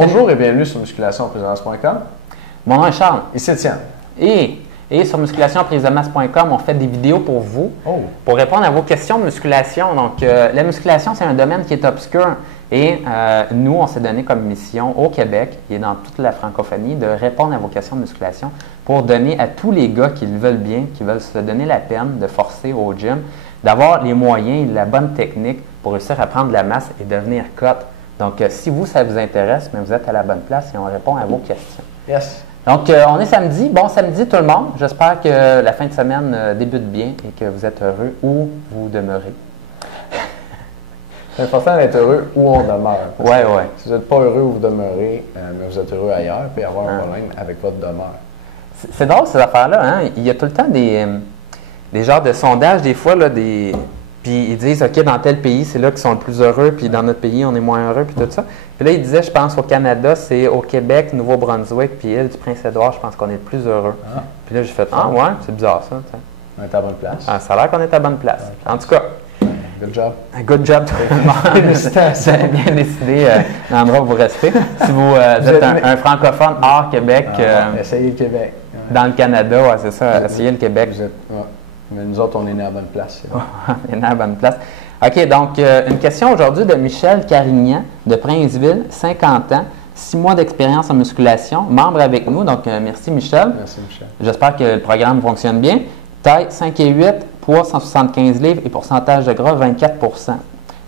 Bonjour et bienvenue sur musculationprisemasse.com. Mon nom est Charles. Ici Étienne. Et sur musculationprisemasse.com, on fait des vidéos pour vous, pour répondre à vos questions de musculation. Donc, la musculation, c'est un domaine qui est obscur. Et nous, on s'est donné comme mission au Québec et dans toute la francophonie de répondre à vos questions de musculation pour donner à tous les gars qui le veulent bien, qui veulent se donner la peine de forcer au gym, d'avoir les moyens et la bonne technique pour réussir à prendre de la masse et devenir cut. Donc, si vous, ça vous intéresse, mais vous êtes à la bonne place et on répond à vos questions. Yes. Donc, on est samedi. Bon samedi tout le monde. J'espère que la fin de semaine débute bien et que vous êtes heureux où vous demeurez. C'est important d'être heureux où on demeure. Oui. Si vous n'êtes pas heureux où vous demeurez, mais vous êtes heureux ailleurs, il peut y avoir un problème avec votre demeure. C'est drôle ces affaires-là. Hein? Il y a tout le temps des genres de sondages, des fois, là, puis ils disent, OK, dans tel pays, c'est là qu'ils sont le plus heureux, puis dans notre pays, on est moins heureux, puis tout ça. Puis là, ils disaient, je pense, au Canada, c'est au Québec, Nouveau-Brunswick, puis île du Prince-Édouard, je pense qu'on est le plus heureux. Ah. Puis là, j'ai fait, ouais, c'est bizarre ça. T'sais. On est à la bonne place. Ah, ça a l'air qu'on est à la bonne place. En tout cas. Good job. Good job, tout le monde. Vous avez bien décidé l'endroit où vous restez. Si vous êtes un francophone hors Québec. Essayez le Québec. Dans le Canada, ouais, c'est ça. Essayez le Québec. Mais nous autres, on est nés à la bonne place. On est nés à la bonne place. OK, donc une question aujourd'hui de Michel Carignan de Princeville, 50 ans, 6 mois d'expérience en musculation, membre avec nous. Donc, merci Michel. Merci Michel. J'espère que le programme fonctionne bien. Taille 5 et 8, poids 175 livres et pourcentage de gras 24 %.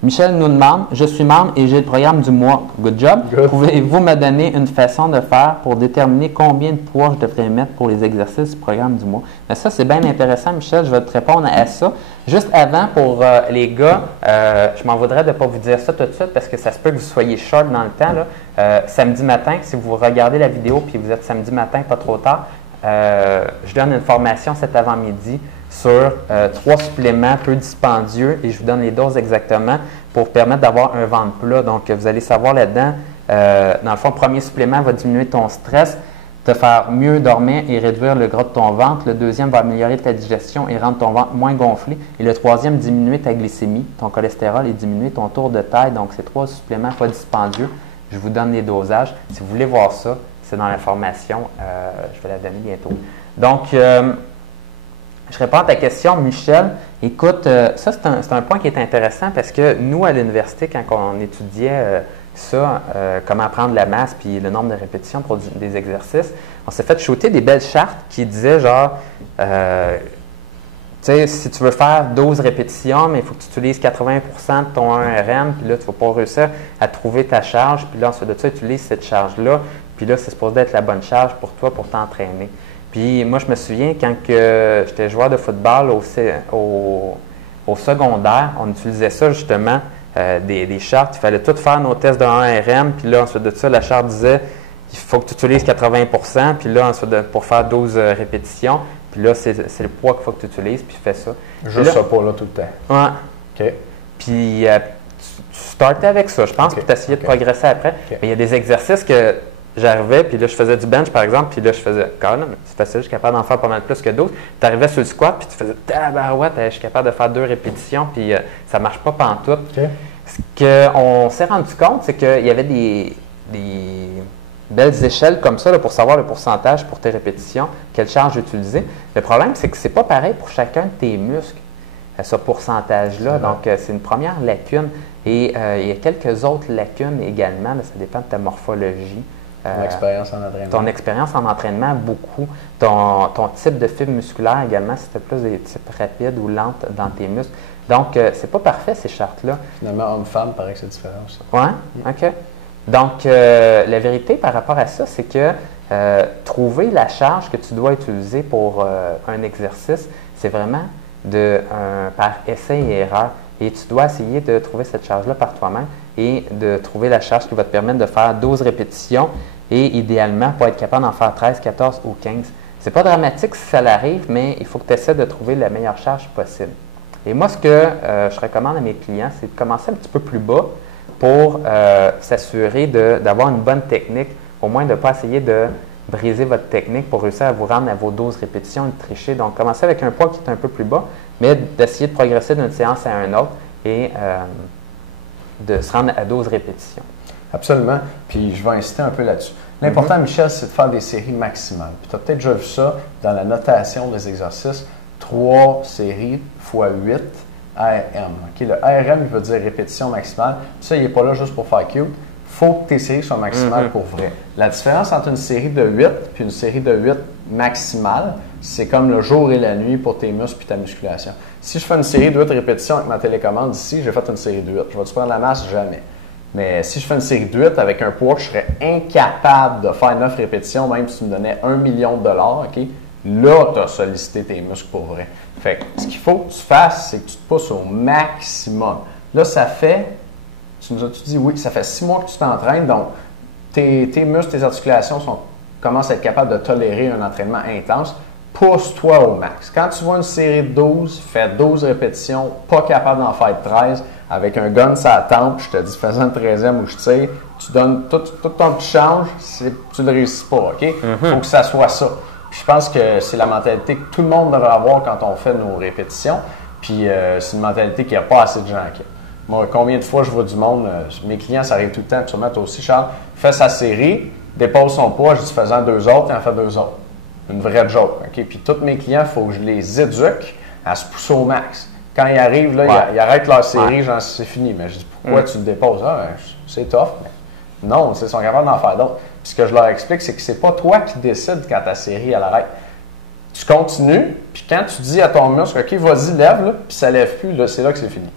Michel nous demande, je suis membre et j'ai le programme du mois. Good job. Pouvez-vous me donner une façon de faire pour déterminer combien de poids je devrais mettre pour les exercices du programme du mois? Mais ça, c'est bien intéressant, Michel. Je vais te répondre à ça. Juste avant, pour les gars, je m'en voudrais de ne pas vous dire ça tout de suite parce que ça se peut que vous soyez short dans le temps. Là. Samedi matin, si vous regardez la vidéo puis vous êtes samedi matin, pas trop tard, je donne une formation cet avant-midi sur 3 suppléments peu dispendieux et je vous donne les doses exactement pour permettre d'avoir un ventre plat. Donc, vous allez savoir là-dedans, dans le fond, le premier supplément va diminuer ton stress, te faire mieux dormir et réduire le gras de ton ventre. Le deuxième va améliorer ta digestion et rendre ton ventre moins gonflé. Et le troisième, diminuer ta glycémie, ton cholestérol et diminuer ton tour de taille. Donc, ces 3 suppléments pas dispendieux. Je vous donne les dosages. Si vous voulez voir ça, c'est dans la formation. Je vais la donner bientôt. Donc, je réponds à ta question, Michel. Écoute, ça, c'est un point qui est intéressant parce que nous, à l'université, quand on étudiait comment prendre la masse puis le nombre de répétitions pour des exercices, on s'est fait shooter des belles chartes qui disaient genre, tu sais, si tu veux faire 12 répétitions, mais il faut que tu utilises 80 de ton 1RM, puis là, tu ne vas pas réussir à trouver ta charge, puis là, ensuite de ça, utilise cette charge-là, puis là, c'est supposé être la bonne charge pour toi pour t'entraîner. Puis moi, je me souviens, quand j'étais joueur de football au secondaire, on utilisait ça justement, des chartes. Il fallait tout faire nos tests de 1RM, puis là, ensuite de ça, la charte disait il faut que tu utilises 80 puis là, ensuite pour faire 12 répétitions, puis là, c'est le poids qu'il faut que tu utilises, puis fais ça. Juste ça pour là tout le temps. Ouais. OK. Puis tu startais avec ça, je pense, puis tu essayais de progresser après. Mais il y a des exercices que j'arrivais, puis là, je faisais du bench, par exemple, puis là, je faisais, quand même, c'est facile, je suis capable d'en faire pas mal plus que d'autres. Tu arrivais sur le squat, puis tu faisais, tabarouette, je suis capable de faire 2 répétitions, puis ça ne marche pas pantoute. Okay. Ce qu'on s'est rendu compte, c'est qu'il y avait des belles échelles comme ça là, pour savoir le pourcentage pour tes répétitions, quelle charge utiliser. Le problème, c'est que ce n'est pas pareil pour chacun de tes muscles, ce pourcentage-là. Donc, c'est une première lacune. Et il y a quelques autres lacunes également, là, ça dépend de ta morphologie. Ton expérience en entraînement. Ton expérience en entraînement, beaucoup. Ton type de fibre musculaire également, si tu as plus des types rapides ou lentes dans tes muscles. Donc, c'est pas parfait, ces chartes-là. Finalement, homme-femme, paraît que c'est différent, ça. Oui, OK. Donc, la vérité par rapport à ça, c'est que trouver la charge que tu dois utiliser pour un exercice, c'est vraiment par essai et erreur. Et tu dois essayer de trouver cette charge-là par toi-même et de trouver la charge qui va te permettre de faire 12 répétitions et idéalement pour être capable d'en faire 13, 14 ou 15. C'est pas dramatique si ça l'arrive, mais il faut que tu essaies de trouver la meilleure charge possible. Et moi, ce que je recommande à mes clients, c'est de commencer un petit peu plus bas pour s'assurer d'avoir une bonne technique, au moins de ne pas essayer de briser votre technique pour réussir à vous rendre à vos 12 répétitions et de tricher. Donc, commencez avec un poids qui est un peu plus bas, mais d'essayer de progresser d'une séance à une autre et de se rendre à 12 répétitions. Absolument. Puis je vais insister un peu là-dessus. L'important, Michel, c'est de faire des séries maximales. Puis tu as peut-être déjà vu ça dans la notation des exercices. 3 séries fois 8 RM. Okay? Le RM, il veut dire répétition maximale. Puis ça, il n'est pas là juste pour faire cute. Il faut que tes séries soient maximales pour vrai. La différence entre une série de 8 puis une série de 8 maximale, c'est comme le jour et la nuit pour tes muscles et ta musculation. Si je fais une série de 8 répétitions avec ma télécommande ici, j'ai fait une série de 8. Je vais-tu prendre la masse? Jamais. Mais si je fais une série de 8 avec un poids que je serais incapable de faire 9 répétitions, même si tu me donnais $1 million, OK? Là, tu as sollicité tes muscles pour vrai. Fait que ce qu'il faut que tu fasses, c'est que tu te pousses au maximum. Là, ça fait, tu nous as-tu dit, oui, ça fait 6 mois que tu t'entraînes, donc tes muscles, tes articulations commencent à être capables de tolérer un entraînement intense. Pousse-toi au max. Quand tu vois une série de 12, fais 12 répétitions, pas capable d'en faire 13, avec un gun sur la tempe, je te dis, fais-en le 13e où je tire, tu donnes tout ton tu changes, tu ne le réussis pas, OK? Faut que ça soit ça. Puis je pense que c'est la mentalité que tout le monde devrait avoir quand on fait nos répétitions, puis c'est une mentalité qu'il n'y a pas assez de gens qui ont. Moi, combien de fois je vois du monde, mes clients, ça arrive tout le temps, puis sûrement toi aussi, Charles, fait sa série, dépose son poids, je dis, fais-en 2 autres, il en fait 2 autres. Une vraie joke. OK? Puis tous mes clients, il faut que je les éduque à se pousser au max. Quand ils arrivent, là, ils arrêtent leur série, genre c'est fini. Mais je dis, pourquoi tu le déposes? Ah, c'est tough. Mais non, ils sont capables d'en faire d'autres. Puis ce que je leur explique, c'est que c'est pas toi qui décides quand ta série elle arrête. Tu continues, puis quand tu dis à ton muscle, OK, vas-y, lève, là, puis ça lève plus, là, c'est là que c'est fini.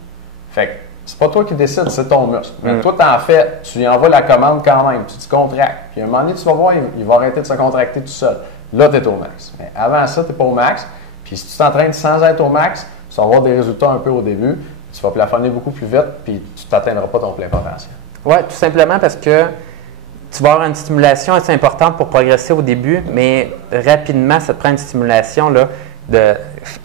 Fait que c'est pas toi qui décides, c'est ton muscle. Mais toi, t'en fais, tu lui envoies la commande quand même, tu te contractes. Puis à un moment donné, tu vas voir, il va arrêter de se contracter tout seul. Là, tu es au max. Mais avant ça, tu n'es pas au max. Puis si tu t'entraînes sans être au max, tu vas avoir des résultats un peu au début. Tu vas plafonner beaucoup plus vite, puis tu n'atteindras pas ton plein potentiel. Oui, tout simplement parce que tu vas avoir une stimulation assez importante pour progresser au début, mais rapidement, ça te prend une stimulation là, de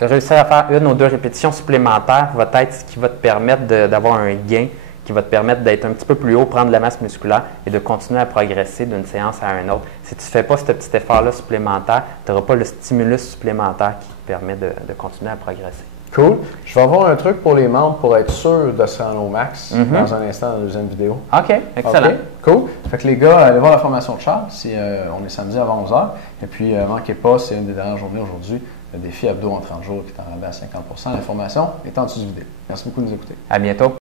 réussir à faire 1 ou 2 répétitions supplémentaires va être ce qui va te permettre d'avoir un gain, qui va te permettre d'être un petit peu plus haut, prendre de la masse musculaire et de continuer à progresser d'une séance à une autre. Si tu ne fais pas ce petit effort-là supplémentaire, tu n'auras pas le stimulus supplémentaire qui te permet de continuer à progresser. Cool. Je vais avoir un truc pour les membres pour être sûr de se rendre au max dans un instant dans la deuxième vidéo. OK, excellent. Okay. Cool. Fait que les gars, allez voir la formation de Charles. On est samedi avant 11h. Et puis, manquez pas, c'est une des dernières journées aujourd'hui, le défi abdos en 30 jours qui est en rabais à 50%. L'information est en dessous du vidéo. Merci beaucoup de nous écouter. À bientôt.